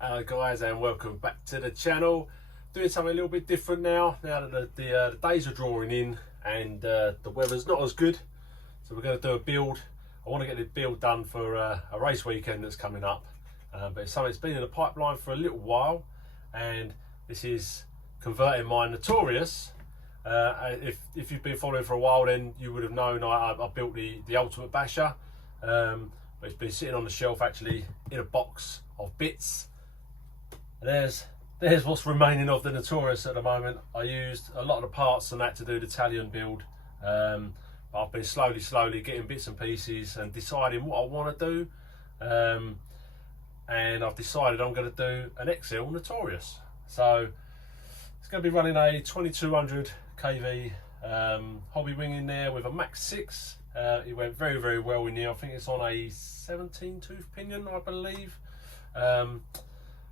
Hello guys, and welcome back to the channel. Doing something a little bit different now that the days are drawing in and the weather's not as good. So we're going to do a build. I want to get the build done for a race weekend that's coming up. But it's something that's been in the pipeline for a little while, and this is converting my Notorious. If you've been following for a while, then you would have known I built the Ultimate Basher. But it's been sitting on the shelf actually in a box of bits. There's what's remaining of the Notorious at the moment. I used a lot of the parts and that to do the Italian build. I've been slowly getting bits and pieces and deciding what I want to do. And I've decided I'm going to do an XL Notorious. So it's going to be running a 2200 kV hobby wing in there with a Max 6. It went very well in here. I think it's on a 17 tooth pinion, I believe.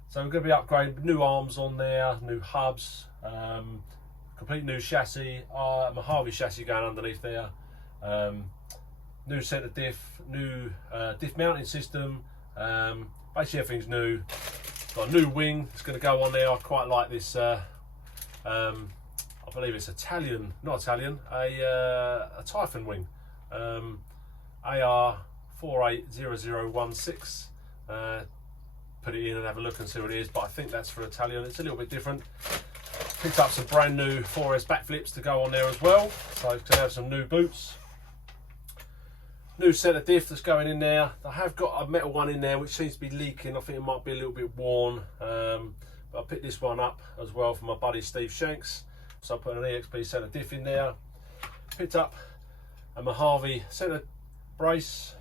So we're going to be upgrading new arms on there, new hubs, complete new chassis, Mojave chassis going underneath there, new centre diff, new diff mounting system, basically everything's new. Got a new wing that's going to go on there. I quite like this, I believe it's Italian, not Italian, a Typhoon wing, AR 480016. Put it in and have a look and see what it is, but I think that's for Italian. It's a little bit different. Picked up some brand new 4S backflips to go on there as well, so it's going to have some new boots, new centre diff that's going in there. I have got a metal one in there which seems to be leaking. I think it might be a little bit worn, but I picked this one up as well from my buddy Steve Shanks, so I put an EXP centre diff in there. Picked up a Mojave centre brace.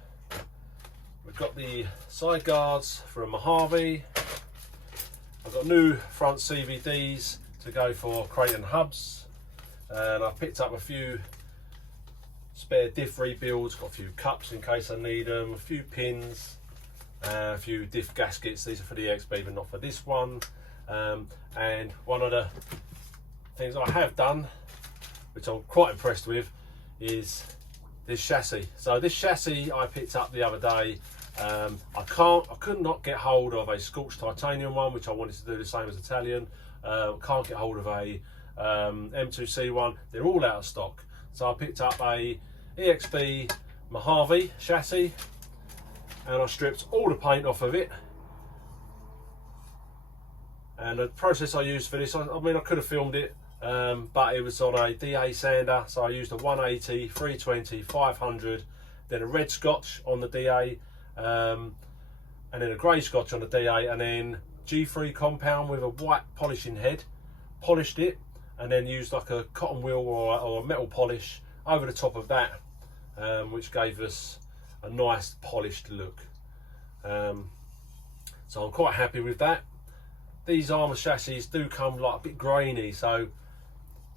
We've got the side guards for a Mojave. I've got new front CVDs to go for Creighton hubs, and I've picked up a few spare diff rebuilds. Got a few cups in case I need them, a few pins, a few diff gaskets. These are for the EXP but not for this one. And one of the things I have done, which I'm quite impressed with, is this chassis. So this chassis I picked up the other day. I could not get hold of a scorched titanium one, which I wanted to do the same as Italian. Can't get hold of a M2C one. They're all out of stock. So I picked up a EXP Mojave chassis, and I stripped all the paint off of it. And the process I used for this, I mean, I could have filmed it, but it was on a DA sander. So I used a 180, 320, 500, then a red scotch on the DA, and then a grey scotch on the DA, and then G3 compound with a white polishing head. Polished it, and then used like a cotton wheel or a metal polish over the top of that, which gave us a nice polished look. So I'm quite happy with that. These armour chassis do come like a bit grainy, so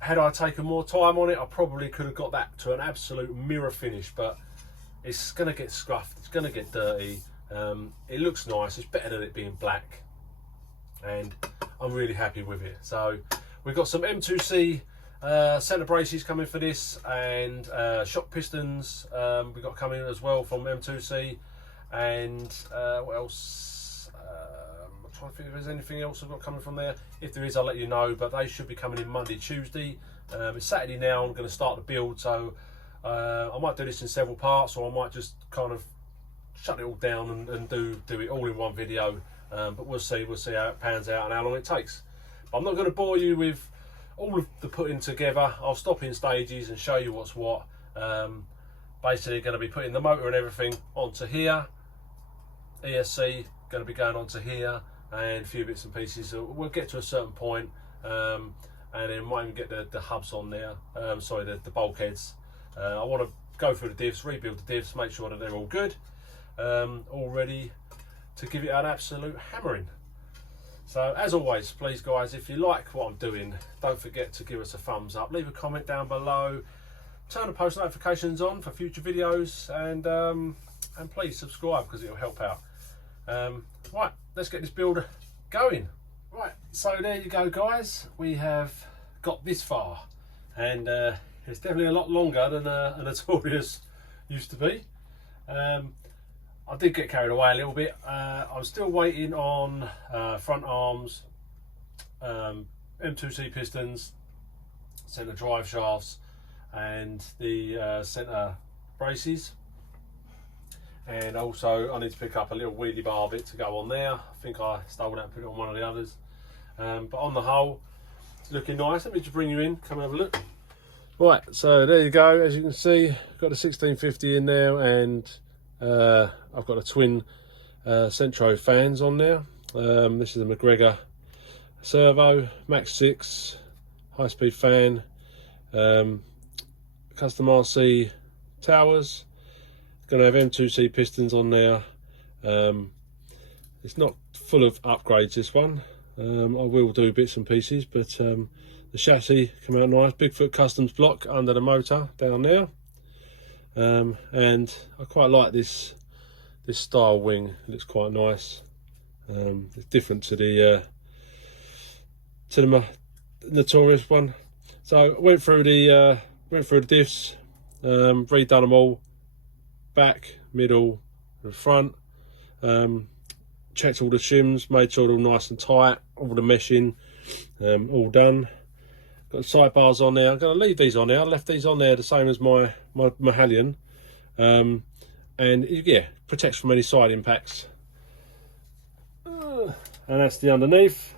had I taken more time on it, I probably could have got that to an absolute mirror finish, but it's going to get scuffed, it's going to get dirty. It looks nice, it's better than it being black, and I'm really happy with it. So we've got some M2C centre braces coming for this, and shock pistons we've got coming as well from M2C, and what else? I'm trying to think if there's anything else I've got coming from there. If there is, I'll let you know, but they should be coming in Monday, Tuesday. It's Saturday now. I'm going to start the build, so I might do this in several parts, or I might just kind of shut it all down and do it all in one video. But we'll see how it pans out and how long it takes. But I'm not going to bore you with all of the putting together. I'll stop in stages and show you what's what. Basically going to be putting the motor and everything onto here, ESC going to be going onto here, and a few bits and pieces. So we'll get to a certain point, and then might even get the hubs on there, sorry, the bulkheads. I want to go through the divs, rebuild the divs, make sure that they're all good, all ready to give it an absolute hammering. So as always, please guys, if you like what I'm doing, don't forget to give us a thumbs up, leave a comment down below, turn the post notifications on for future videos, and please subscribe because it'll help out. Right, let's get this build going. Right, so there you go guys, we have got this far, and it's definitely a lot longer than a Notorious used to be. I did get carried away a little bit. I was still waiting on front arms, M2C pistons, centre drive shafts, and the centre braces. And also I need to pick up a little wheelie bar bit to go on there. I think I stole that and put it on one of the others. But on the whole, it's looking nice. Let me just bring you in, come have a look. Right, so there you go. As you can see, I've got a 1650 in there, and I've got a twin Centro fans on there. This is a McGregor servo, Max 6, high speed fan, custom RC towers. Going to have M2C pistons on there. It's not full of upgrades, this one. I will do bits and pieces, but the chassis come out nice. Bigfoot Customs block under the motor down there. And I quite like this style wing. It looks quite nice. It's different to the Notorious one. So I went through the diffs, redone them all, back, middle, and front. Checked all the shims, made sure they're all nice and tight, all the meshing, all done. Got sidebars on there. I'm going to leave these on there. I left these on there the same as my Hallion, and yeah, protects from any side impacts. And that's the underneath.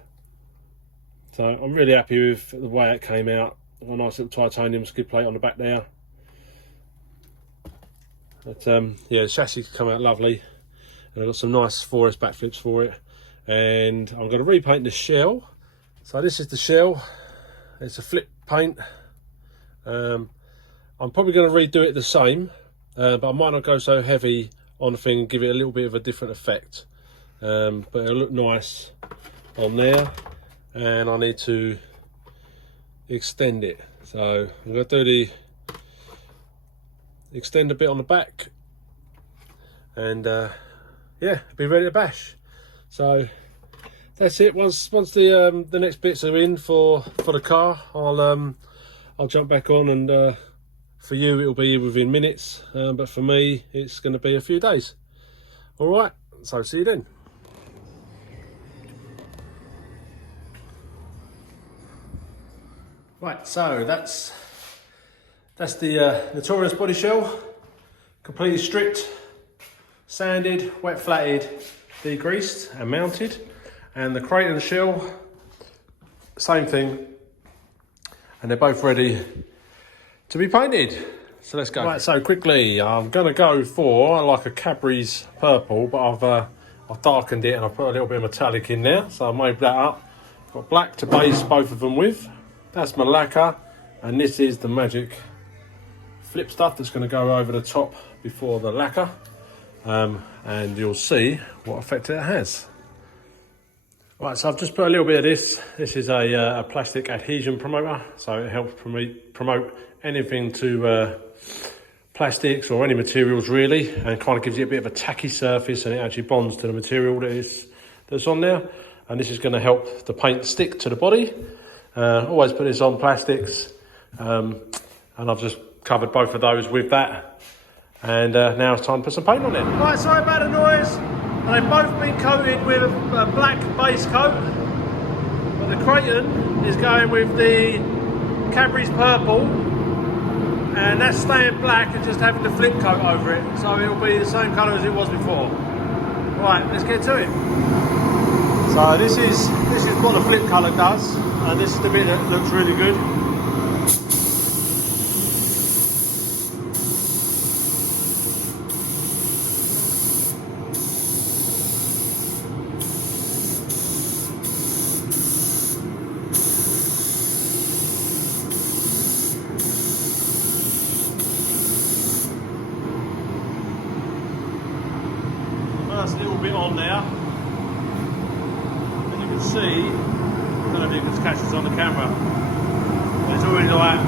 So I'm really happy with the way it came out. I've got a nice little titanium skid plate on the back there. But yeah, the chassis come out lovely, and I've got some nice 4S backflips for it. And I'm going to repaint the shell. So this is the shell. It's a flip paint. I'm probably going to redo it the same, but I might not go so heavy on the thing and give it a little bit of a different effect. But it'll look nice on there, and I need to extend it. So I'm going to do extend a bit on the back, and yeah, be ready to bash. So that's it. Once the next bits are in for the car, I'll jump back on, and for you it'll be within minutes, but for me it's going to be a few days. All right, so see you then. Right, so that's the Notorious body shell, completely stripped, sanded, wet flatted, degreased and mounted. And the crate and the shell, same thing, and they're both ready to be painted. So let's go. Right, so quickly, I'm going to go for like a Cadbury's purple, but I've darkened it and I've put a little bit of metallic in there, so I made that up. Got black to base both of them with. That's my lacquer, and this is the magic flip stuff that's going to go over the top before the lacquer, and you'll see what effect it has. Right, so I've just put a little bit of this. This is a plastic adhesion promoter, so it helps promote anything to plastics or any materials really, and kind of gives it a bit of a tacky surface, and it actually bonds to the material that's on there. And this is going to help the paint stick to the body. Always put this on plastics, and I've just covered both of those with that. And now it's time to put some paint on it. Right, sorry about the noise. They've both been coated with a black base coat, but the Creighton is going with the Cadbury's purple, and that's staying black and just having the flip coat over it, so it'll be the same colour as it was before. Right, let's get to it. So this is what the flip colour does, and this is the bit that looks really good. First little bit on there, and you can see, I don't know if you can catch this on the camera, but it's already like,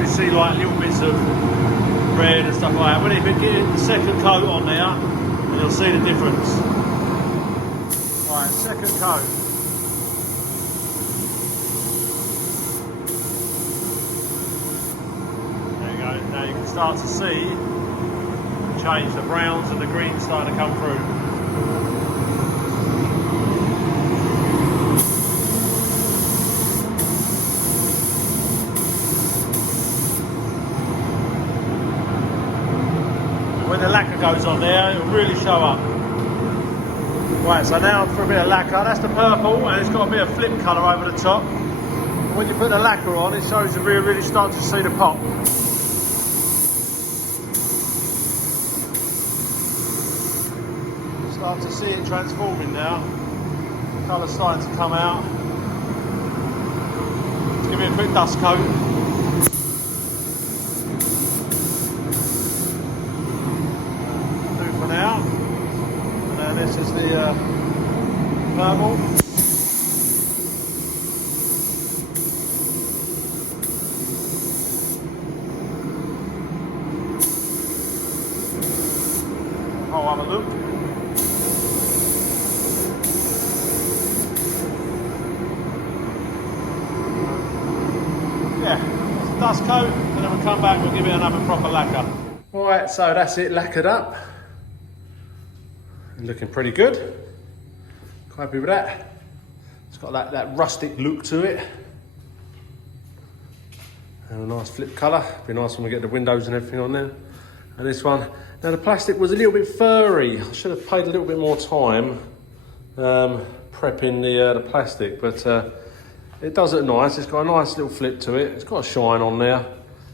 you see like little bits of red and stuff like that. When you get the second coat on there, and you'll see the difference. Alright, second coat. There you go, now you can start to see changed. The browns and the greens starting to come through. When the lacquer goes on there, it'll really show up. Right, so now for a bit of lacquer. That's the purple, and it's got a bit of flip colour over the top. And when you put the lacquer on, it shows the rear really start to see the pop. Start to see it transforming now. The colour's starting to come out. Let's give it a quick dust coat. Do for now. And then this is the purple. I'll have a look. Yeah, dust coat, and then we'll come back and we'll give it another proper lacquer. Alright, so that's it lacquered up. Looking pretty good. Quite happy with that. It's got that rustic look to it. And a nice flip colour. Be nice when we get the windows and everything on there. And this one, now the plastic was a little bit furry. I should have paid a little bit more time prepping the plastic, but it does look nice. It's got a nice little flip to it. It's got a shine on there.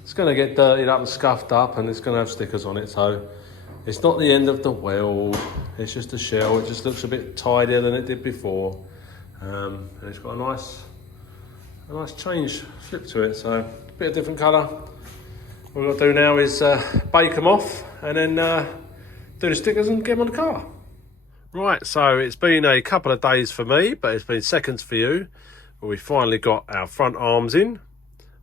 It's going to get dirtied up and scuffed up, and it's going to have stickers on it, so it's not the end of the world. It's just a shell. It just looks a bit tidier than it did before. And it's got a nice change flip to it, so a bit of different colour. What we've got to do now is bake them off and then do the stickers and get them on the car. Right, so it's been a couple of days for me, but it's been seconds for you. We finally got our front arms in,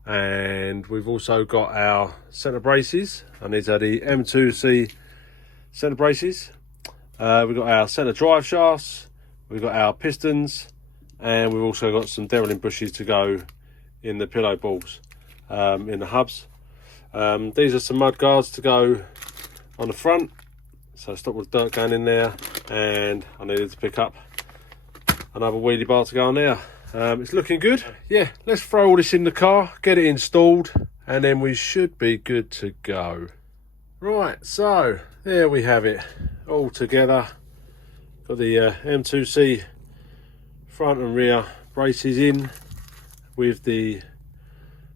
and we've also got our centre braces, and these are the M2C centre braces. We've got our centre drive shafts, we've got our pistons, and we've also got some derrick bushes to go in the pillow balls, in the hubs. These are some mud guards to go on the front, so stop all the dirt going in there, and I needed to pick up another wheelie bar to go on there. It's looking good. Yeah, let's throw all this in the car, get it installed, and then we should be good to go. Right, so there we have it all together. Got the M2C front and rear braces in with the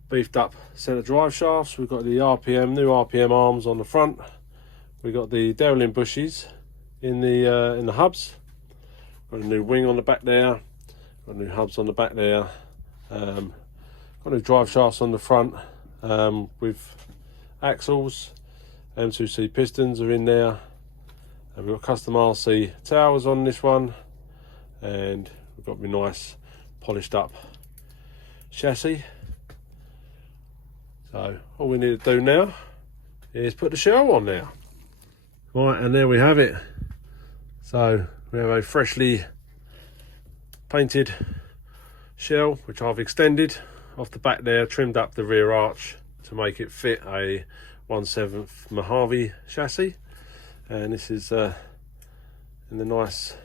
beefed up centre drive shafts. We've got the new RPM arms on the front. We've got the derrick bushes in the hubs. Got a new wing on the back there. Got new hubs on the back there. Got new drive shafts on the front with axles. M2C pistons are in there. And we've got custom RC towers on this one. And we've got my nice polished up chassis. So all we need to do now is put the shell on now. Right, and there we have it. So we have a freshly painted shell, which I've extended off the back there, trimmed up the rear arch to make it fit a 1/7 Mojave chassis. And this is in the nice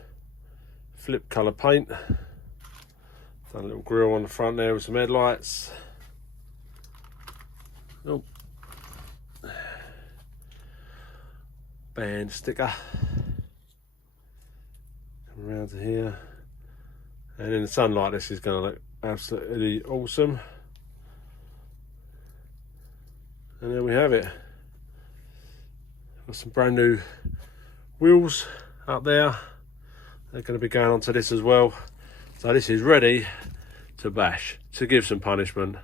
flip colour paint. Done a little grille on the front there with some headlights. Oh. Band sticker. Come around to here. And in the sunlight, this is going to look absolutely awesome. And there we have it. Got some brand new wheels up there. They're going to be going onto this as well. So this is ready to bash, to give some punishment.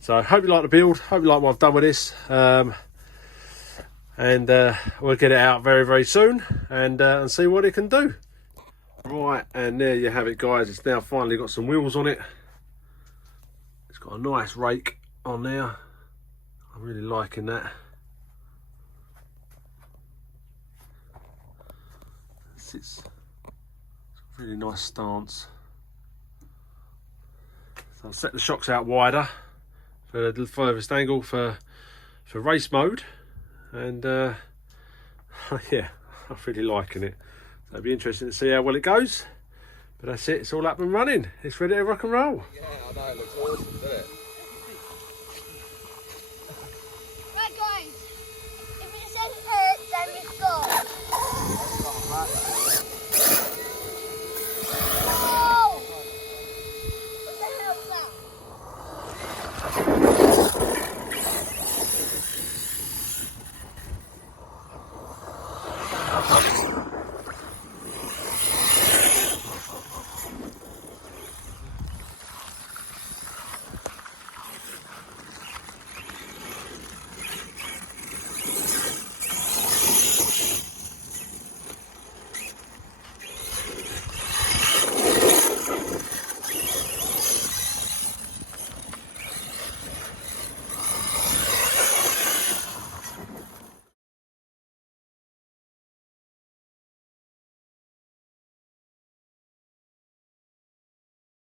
So I hope you like the build. Hope you like what I've done with this. And we'll get it out very, very soon and see what it can do. Right, and there you have it, guys. It's now finally got some wheels on it. It's got a nice rake on there. I'm really liking that. It's a really nice stance. So I'll set the shocks out wider for the furthest angle for race mode, and Yeah, I'm really liking it. So it'll be interesting to see how well it goes. But that's it, it's all up and running. It's ready to rock and roll. Yeah, I know, it looks awesome, doesn't it?